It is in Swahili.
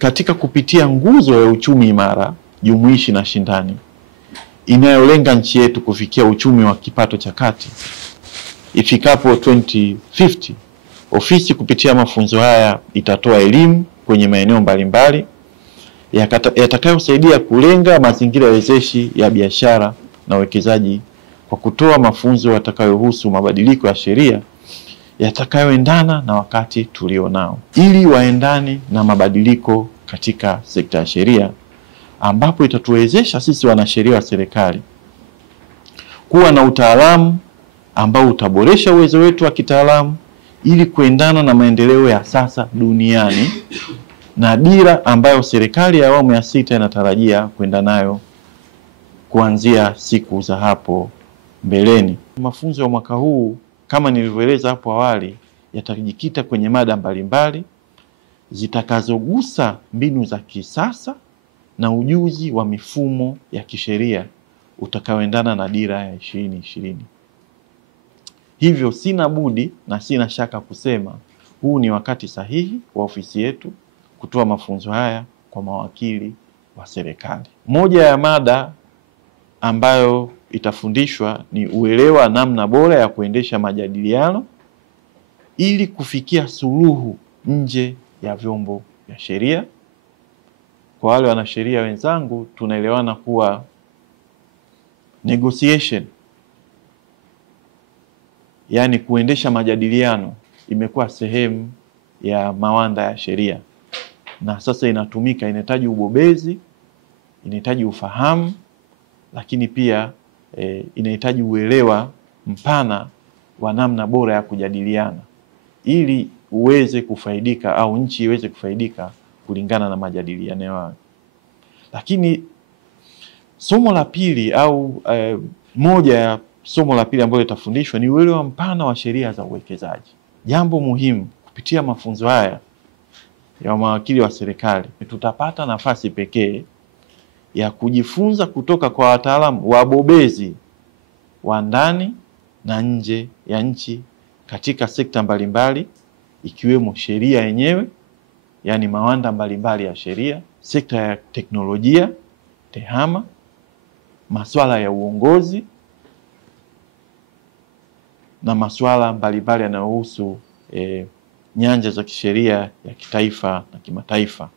Katika kupitia nguzo ya uchumi imara, jumuishi na shindani inayolenga nchi yetu kufikia uchumi wa kipato cha kati ifikapo 2050, ofisi kupitia mafunzo haya itatoa elimu kwenye maeneo mbalimbali yatakayosaidia kulenga mazingira wezeshi ya biashara na uwekezaji kwa kutoa mafunzo yatakayohusu mabadiliko ya sheria yatakayoendana na wakati tulionao, ili waendane na mabadiliko katika sekta ya sheria, ambapo itatuwezesha sisi wanasheria wa serikali kuwa na utaalamu ambao utaboresha uwezo wetu wa kitaalamu ili kuendana na maendeleo ya sasa duniani na dira ambayo serikali ya awamu ya 6 inatarajia kwenda nayo kuanzia siku za hapo mbeleni. Mafunzo ya mwaka huu kama nilivyoeleza hapo awali yatajikita kwenye mada mbalimbali zitakazogusa mbinu za kisasa na ujuzi wa mifumo ya kisheria utakaoendana na dira ya 2020. Hivyo sina budi na sina shaka kusema huu ni wakati sahihi wa ofisi yetu kutoa mafunzo haya kwa mawakili wa serikali. Moja ya mada ambayo itafundishwa ni uelewa namna bora ya kuendesha majadiliano ili kufikia suluhu nje ya vyombo vya sheria. Kwa wale wanasheria wenzangu, tunaelewana kuwa negotiation, yani kuendesha majadiliano, imekuwa sehemu ya mawanda ya sheria na sasa inatumika. Inahitaji ubobezi, inahitaji ufahamu, lakini pia inahitaji uelewa mpana wa namna bora ya kujadiliana ili uweze kufaidika au nchi iweze kufaidika kulingana na majadiliano hayo. Lakini somo la pili au moja ya somo la pili ambalo litafundishwa ni uelewa mpana wa sheria za uwekezaji. Jambo muhimu kupitia mafunzo haya ya mawakili wa serikali, tutapata nafasi pekee ya kujifunza kutoka kwa wataalamu wabobezi wa ndani na nje ya nchi katika sekta mbalimbali ikiwemo sheria yenyewe, yani mawanda mbalimbali ya sheria, sekta ya teknolojia, tehama, masuala ya uongozi na masuala mbalimbali yanayohusu nyanja za kisheria ya kitaifa na kimataifa.